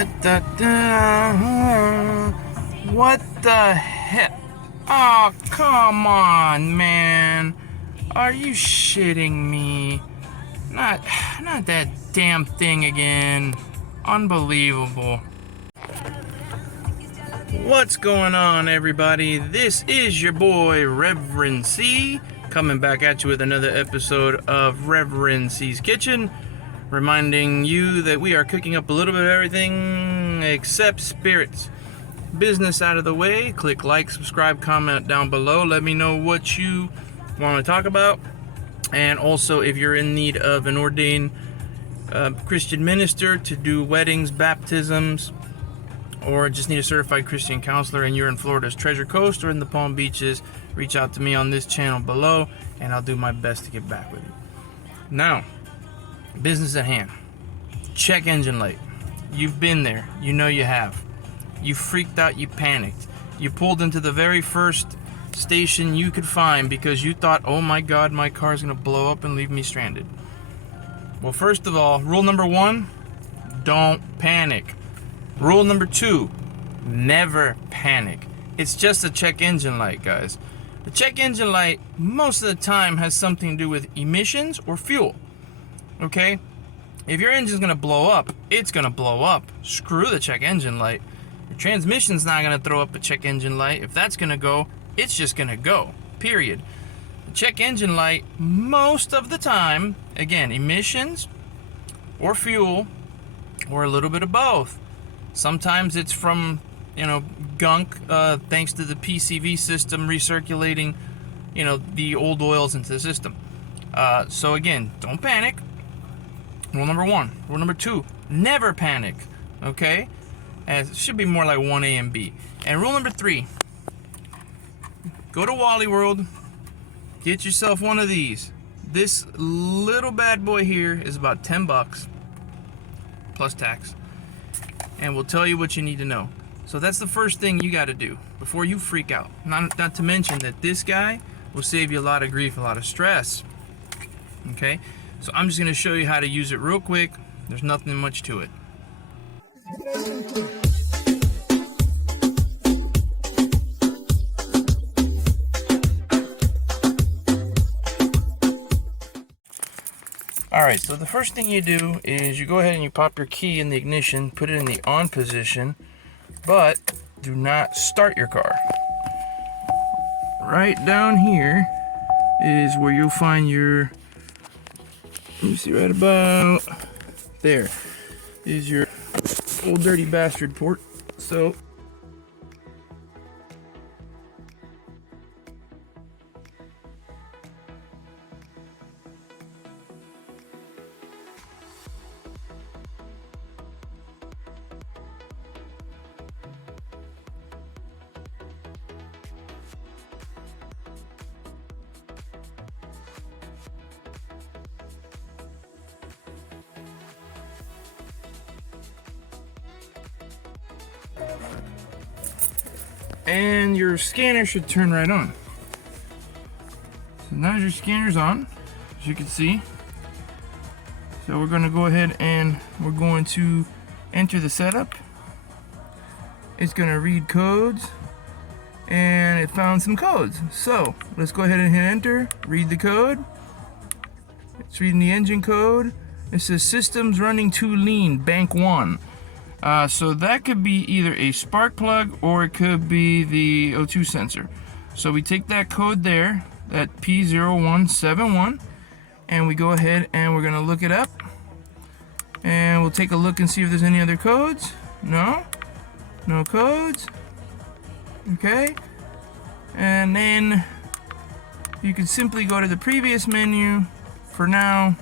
Da, da. What the heck? Oh, come on, man. Are you shitting me? Not that damn thing again. Unbelievable. What's going on, everybody? This is your boy, Reverend C, coming back at you with another episode of Reverend C's Kitchen, reminding you that we are cooking up a little bit of everything except spirits. Business out of the way. Click like, subscribe, comment down below. Let me know what you want to talk about. And also, if you're in need of an ordained Christian minister to do weddings, baptisms, or just need a certified Christian counselor and you're in Florida's Treasure Coast or in the Palm Beaches, reach out to me on this channel below and I'll do my best to get back with you. Now, business at hand. Check engine light. You've been there. You know you have. You freaked out. You panicked. You pulled into the very first station you could find because you thought, oh my God, my car's going to blow up and leave me stranded. Well, first of all, rule number 1, don't panic. Rule number 2, never panic. It's just a check engine light, guys. The check engine light most of the time has something to do with emissions or fuel. Okay? If your engine's gonna blow up, it's gonna blow up. Screw the check engine light. Your transmission's not gonna throw up a check engine light. If that's gonna go, it's just gonna go. Period. The check engine light, most of the time, again, emissions or fuel or a little bit of both. Sometimes it's from, gunk, thanks to the PCV system recirculating, the old oils into the system. So again, don't panic. Rule number 1. Rule number 2, never panic. Okay? And it should be more like 1A and B. And rule number 3, go to Wally World, get yourself one of these. This little bad boy here is about 10 bucks plus tax. And we'll tell you what you need to know. So that's the first thing you got to do before you freak out. Not to mention that this guy will save you a lot of grief, a lot of stress. Okay? So I'm just going to show you how to use it real quick. There's nothing much to it. Alright, so the first thing you do is you go ahead and you pop your key in the ignition, put it in the on position, but do not start your car. Right down here is where you'll find your, let me see, right about there is your old dirty bastard port. So and your scanner should turn right on. So now your scanner's on, as you can see. So we're going to go ahead and we're going to enter the setup. It's going to read codes, and it found some codes. So let's go ahead and hit enter, read the code. It's reading the engine code. It says systems running too lean, bank 1. So that could be either a spark plug or it could be the O2 sensor. So we take that code there, that P0171, and we go ahead and we're going to look it up. And we'll take a look and see if there's any other codes. No codes. Okay. And then you can simply go to the previous menu. For now,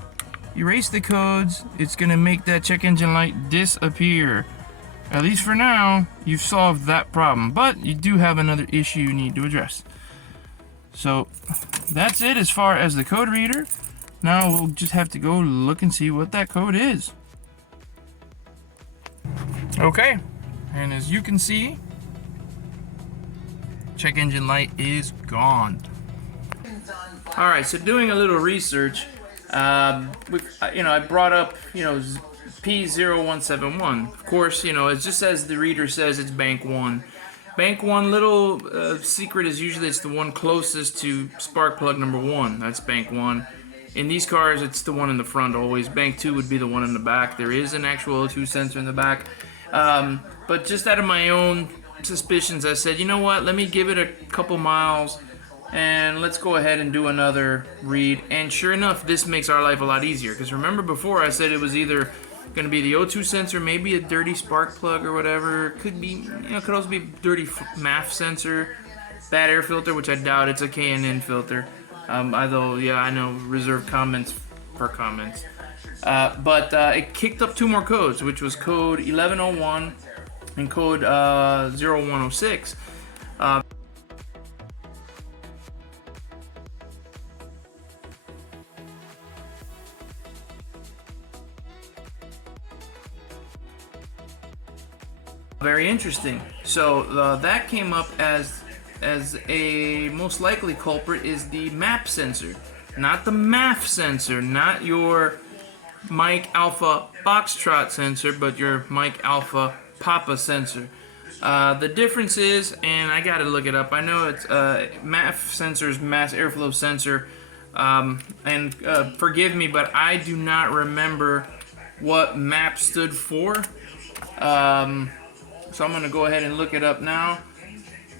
erase the codes. It's going to make that check engine light disappear. At least for now, you've solved that problem, but you do have another issue you need to address. So that's it as far as the code reader. Now we'll just have to go look and see what that code is. Okay, and as you can see, check engine light is gone. Alright, so doing a little research, I brought up, P0171. Of course, you know, it's just as the reader says, it's bank 1. Bank 1, little secret is usually it's the one closest to spark plug number 1. That's bank 1. In these cars, it's the one in the front always. Bank 2 would be the one in the back. There is an actual O2 sensor in the back. But just out of my own suspicions, I said, you know what, let me give it a couple miles and let's go ahead and do another read. And sure enough, this makes our life a lot easier, because remember before I said it was either going to be the O2 sensor, maybe a dirty spark plug or whatever. Could be, you know, could also be dirty MAF sensor, bad air filter, which I doubt. It's a K&N filter. Although, yeah, I know, reserve comments for comments. But it kicked up 2 more codes, which was code 1101 and code 0106. Very interesting. So that came up as a most likely culprit is the MAP sensor, not the MAF sensor, not your Mike Alpha Foxtrot sensor, but your Mike Alpha Papa sensor. The difference is, and I gotta look it up, I know it's MAF sensor is mass airflow sensor, and forgive me, but I do not remember what MAP stood for. So I'm going to go ahead and look it up now.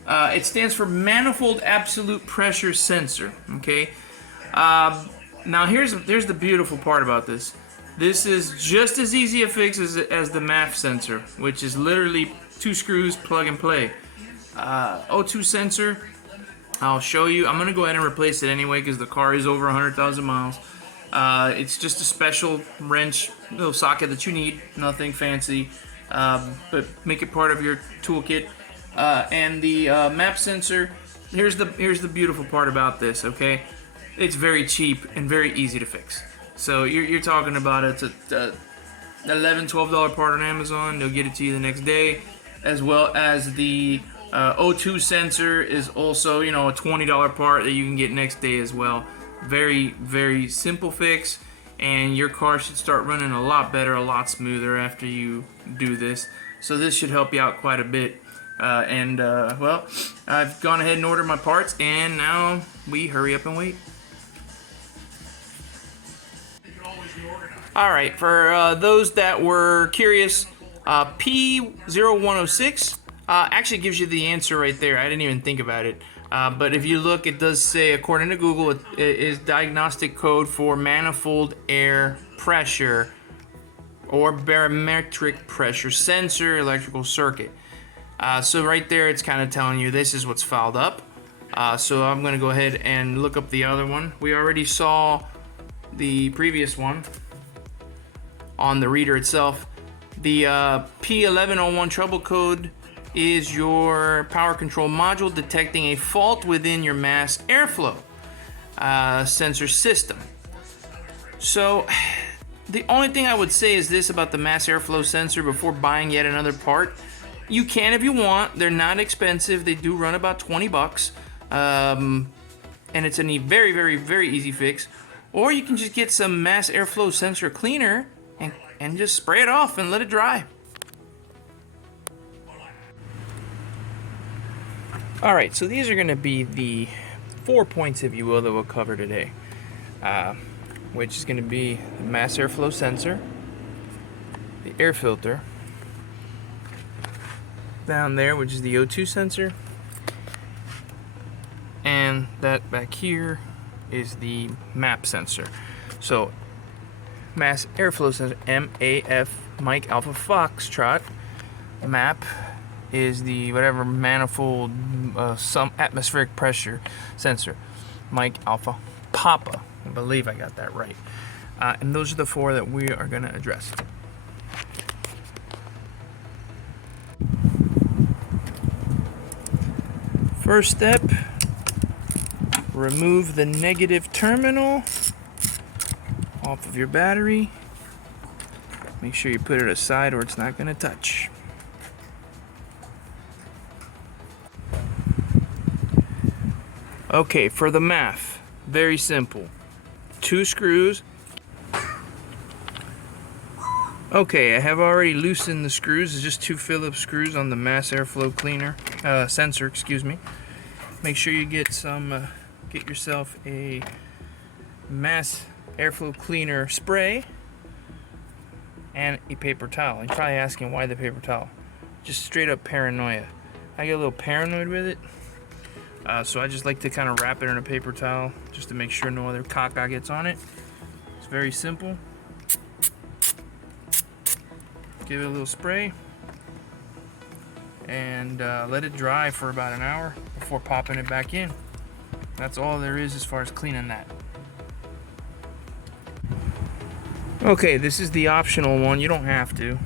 It stands for Manifold Absolute Pressure Sensor. Okay. Now here's the beautiful part about this. This is just as easy a fix as the MAF sensor, which is literally 2 screws, plug and play. O2 sensor, I'll show you. I'm going to go ahead and replace it anyway because the car is over 100,000 miles. It's just a special wrench, little socket that you need. Nothing fancy. But make it part of your toolkit. And the MAP sensor, here's the beautiful part about this, okay? It's very cheap and very easy to fix. So you're talking about it's a $11, $12 part on Amazon. They'll get it to you the next day, as well as the O2 sensor is also, you know, a $20 part that you can get next day as well. Very, very simple fix. And your car should start running a lot better, a lot smoother after you do this. So this should help you out quite a bit. Well, I've gone ahead and ordered my parts, and now we hurry up and wait. Alright, for those that were curious, P0106 actually gives you the answer right there. I didn't even think about it. But if you look, it does say, according to Google, it is diagnostic code for manifold air pressure or barometric pressure sensor electrical circuit. So right there, it's kind of telling you this is what's fouled up. So I'm going to go ahead and look up the other one. We already saw the previous one on the reader itself. The P1101 trouble code is your power control module detecting a fault within your mass airflow sensor system. So the only thing I would say is this about the mass airflow sensor before buying yet another part. You can if you want. They're not expensive. They do run about 20 bucks. And it's a very, very, very easy fix. Or you can just get some mass airflow sensor cleaner and just spray it off and let it dry. Alright, so these are going to be the 4 points, if you will, that we'll cover today. Which is going to be the mass airflow sensor, the air filter, down there, which is the O2 sensor, and that back here is the MAP sensor. So, mass airflow sensor, MAF, Mike Alpha Foxtrot. MAP is the whatever manifold some atmospheric pressure sensor, Mike Alpha Papa. I believe I got that right. And those are the 4 that we are going to address. First step, remove the negative terminal off of your battery. Make sure you put it aside or it's not going to touch. Okay, for the MAF, very simple. 2 screws Okay, I have already loosened the screws. It's just 2 Phillips screws on the mass airflow cleaner sensor, excuse me. Make sure you get yourself a mass airflow cleaner spray and a paper towel. You're probably asking why the paper towel. Just straight up paranoia. I get a little paranoid with it, so I just like to kind of wrap it in a paper towel just to make sure no other caca gets on it. It's very simple. Give it a little spray and let it dry for about an hour before popping it back in. That's all there is as far as cleaning that. Okay, this is the optional one. You don't have to.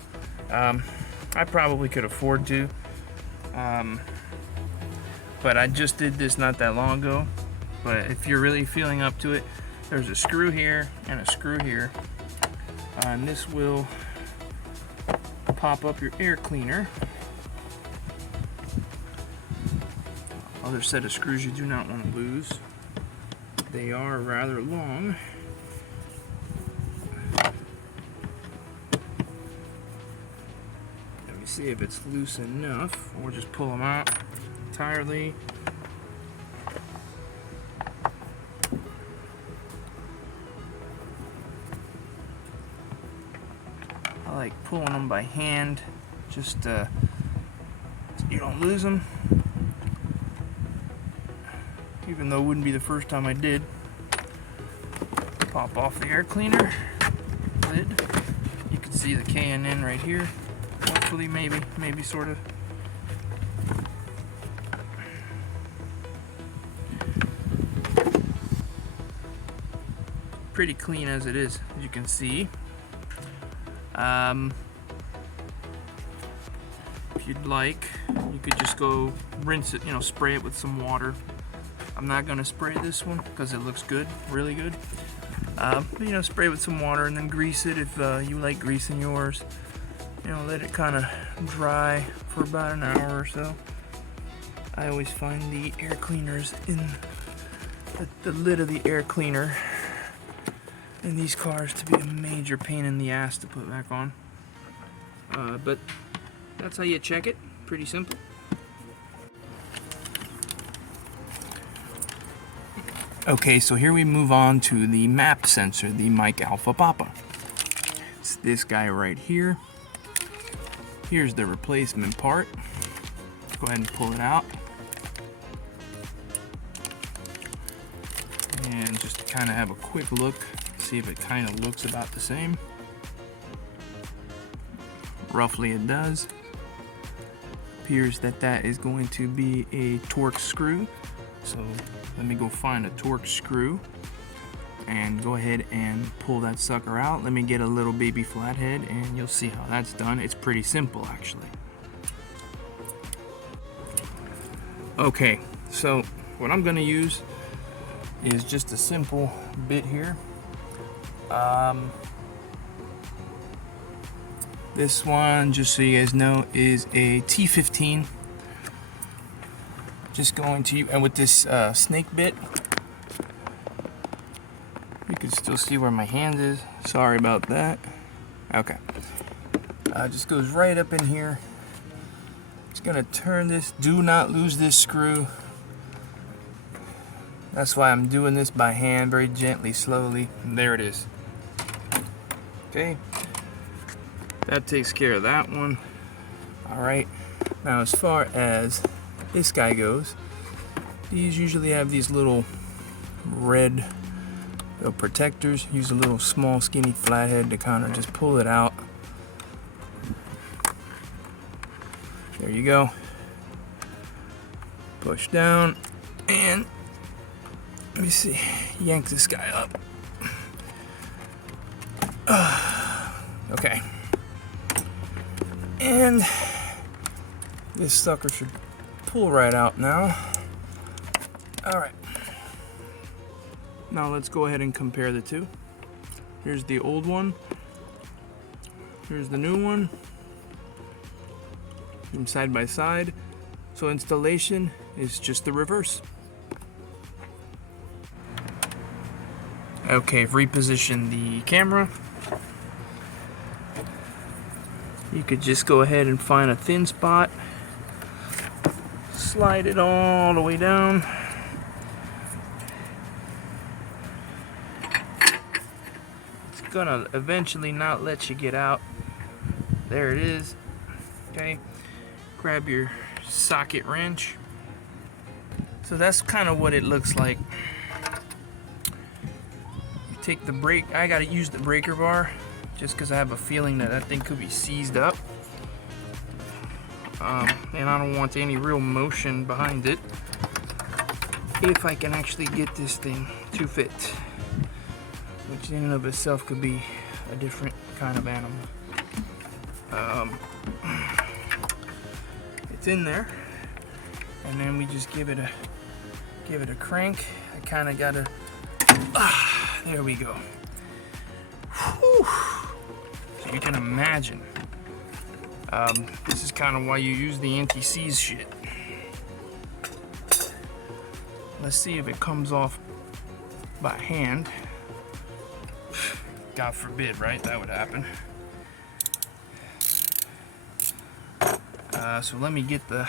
I probably could afford to, but I just did this not that long ago. But if you're really feeling up to it, there's a screw here and a screw here, and this will pop up your air cleaner. Other set of screws you do not want to lose. They are rather long. Let me see if it's loose enough, or just pull them out entirely. I like pulling them by hand, just so you don't lose them. Even though it wouldn't be the first time I did. Pop off the air cleaner lid. You can see the K&N right here. Hopefully, maybe sort of. Pretty clean as it is, as you can see. If you'd like, you could just go rinse it, spray it with some water. I'm not going to spray this one because it looks good, really good. But, spray it with some water and then grease it if you like greasing yours. Let it kind of dry for about an hour or so. I always find the air cleaners in the lid of the air cleaner in these cars to be a major pain in the ass to put back on. But that's how you check it. Pretty simple. Okay, so here we move on to the map sensor, the Mike Alpha Papa. It's this guy right here. Here's the replacement part. Go ahead and pull it out. And just to kind of have a quick look, see if it kind of looks about the same. Roughly it does. Appears that is going to be a Torx screw. So let me go find a Torx screw and go ahead and pull that sucker out. Let me get a little baby flathead and you'll see how that's done. It's pretty simple actually. Okay, so what I'm going to use is just a simple bit here. This one, just so you guys know, is a T15. Just going to, and with this snake bit, you can still see where my hand is. Sorry about that. Okay. Just goes right up in here. Just gonna turn this. Do not lose this screw. That's why I'm doing this by hand, very gently, slowly. And there it is. Okay. That takes care of that one. Alright. Now as far as this guy goes, these usually have these little red protectors. Use a little small skinny flathead to kind of just pull it out. There you go. Push down and let me see, yank this guy up. Okay. And this sucker should pull right out now. Alright. Now let's go ahead and compare the two. Here's the old one. Here's the new one. And side by side. So installation is just the reverse. Okay, I've repositioned the camera. You could just go ahead and find a thin spot, slide it all the way down. It's gonna eventually not let you get out. There it is. Okay, grab your socket wrench. So that's kind of what it looks like. You take the brake. I gotta use the breaker bar just because I have a feeling that that thing could be seized up. And I don't want any real motion behind it if I can actually get this thing to fit, which in and of itself could be a different kind of animal. It's in there, and then we just give it a crank. I kind of gotta, there we go. Whew. So you can imagine, this is kind of why you use the anti-seize shit. Let's see if it comes off by hand. God forbid, right? That would happen. So let me get the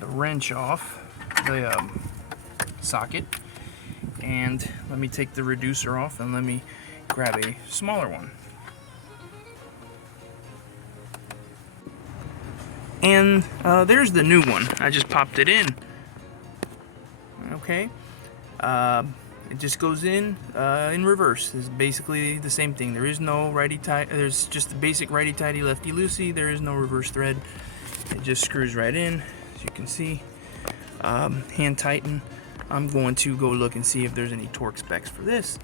wrench off the socket, and let me take the reducer off, and let me grab a smaller one. And there's the new one. I just popped it in. Okay. It just goes in reverse. It's basically the same thing. There is no righty-tighty. There's just the basic righty-tighty, lefty-loosey. There is no reverse thread. It just screws right in, as you can see. Hand tighten. I'm going to go look and see if there's any torque specs for this,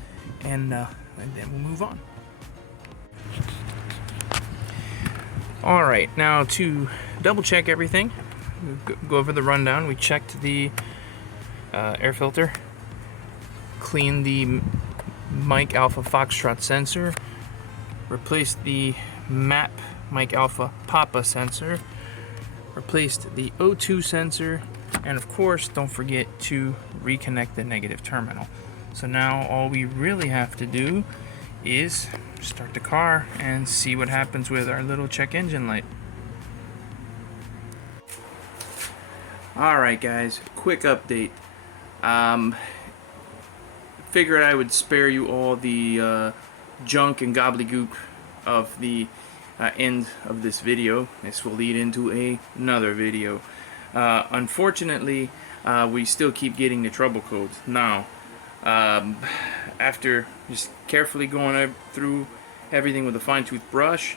and then we'll move on. All right, now to double check everything, go over the rundown. We checked the air filter, cleaned the Mike Alpha Foxtrot sensor, replaced the MAP Mike Alpha Papa sensor, replaced the O2 sensor, and of course don't forget to reconnect the negative terminal. So now all we really have to do is start the car and see what happens with our little check engine light. Alright guys, quick update. Figured I would spare you all the junk and gobbledygook of the end of this video. This will lead into another video. Unfortunately, we still keep getting the trouble codes. Now, after just carefully going through everything with a fine-tooth brush,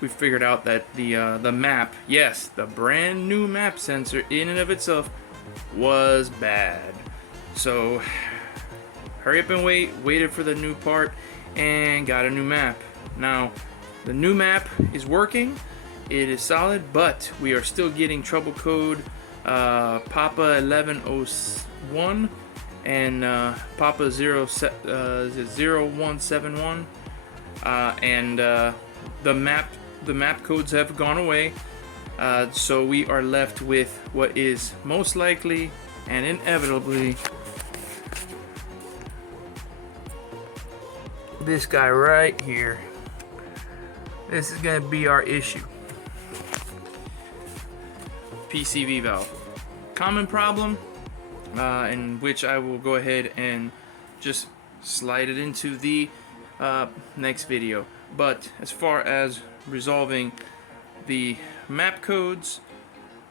we figured out that the map, yes, the brand new map sensor in and of itself was bad. So hurry up and waited for the new part and got a new map. Now the new map is working, it is solid, but we are still getting trouble code Papa 1101 and Papa 0171, and the map codes have gone away, so we are left with what is most likely and inevitably this guy right here. This is going to be our issue. PCV valve. Common problem, in which I will go ahead and just slide it into the next video. But as far as resolving the map codes,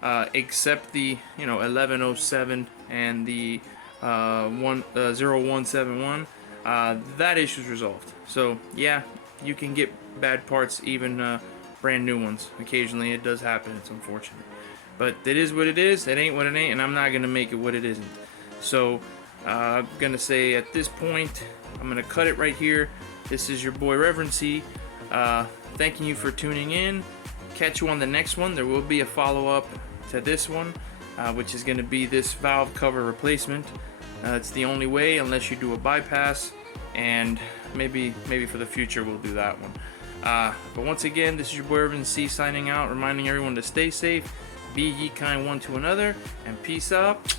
except the 1107 and the 0171, that issue is resolved. So yeah, you can get bad parts, even brand new ones. Occasionally it does happen. It's unfortunate, but it is what it is. It ain't what it ain't, and I'm not gonna make it what it isn't. So I'm gonna say at this point I'm gonna cut it right here. This is your boy Reverend C, thanking you for tuning in. Catch you on the next one. There will be a follow-up to this one, which is going to be this valve cover replacement. It's the only way, unless you do a bypass, and maybe for the future we'll do that one. But once again, this is your boy Reverend C signing out, reminding everyone to stay safe, be ye kind one to another, and peace out.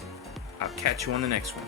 I'll catch you on the next one.